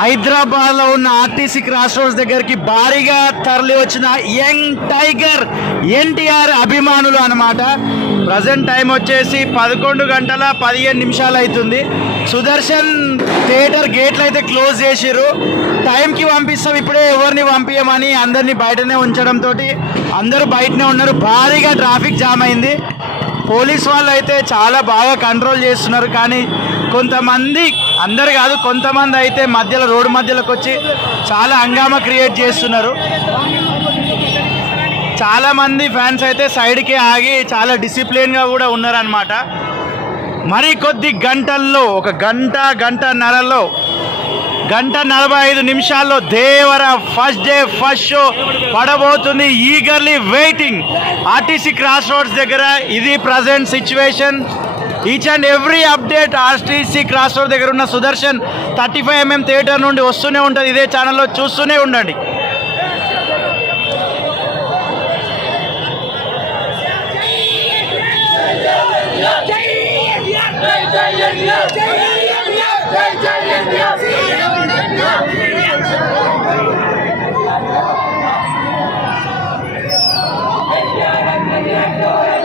హైదరాబాద్లో ఉన్న RTC cross roads దగ్గరికి భారీగా తరలి వచ్చిన యంగ్ టైగర్ ఎన్టీఆర్ అభిమానులు అన్నమాట. ప్రజెంట్ టైం వచ్చేసి 11 గంటల 15 నిమిషాలు అవుతుంది. సుదర్శన్ థియేటర్ గేట్లు అయితే క్లోజ్ చేసిర్రు. టైంకి పంపిస్తాం, ఇప్పుడే ఎవరిని పంపించమని అందరినీ బయటనే ఉంచడంతో అందరూ బయటనే ఉన్నారు. భారీగా ట్రాఫిక్ జామ్ అయింది. పోలీస్ వాళ్ళు అయితే చాలా బాగా కంట్రోల్ చేస్తున్నారు. కానీ కొంతమంది, అందరు కాదు, కొంతమంది అయితే మధ్యలో రోడ్డు మధ్యలోకి వచ్చి చాలా హంగామా క్రియేట్ చేస్తున్నారు. చాలామంది ఫ్యాన్స్ అయితే సైడ్కి ఆగి చాలా డిసిప్లిన్గా కూడా ఉన్నారనమాట. మరి కొద్ది గంటల్లో, ఒక గంటన్నరలో, 1:45 Devara first day first show పడబోతుంది. Eagerly waiting RTC cross roads దగ్గర. ఇది present situation. Each and every update RTC cross road దగ్గర ఉన్న సుదర్శన్ 35mm థియేటర్ నుండి వస్తూనే ఉంటుంది. ఇదే ఛానల్లో చూస్తూనే ఉండండి. జై జై జై జై జై జై జై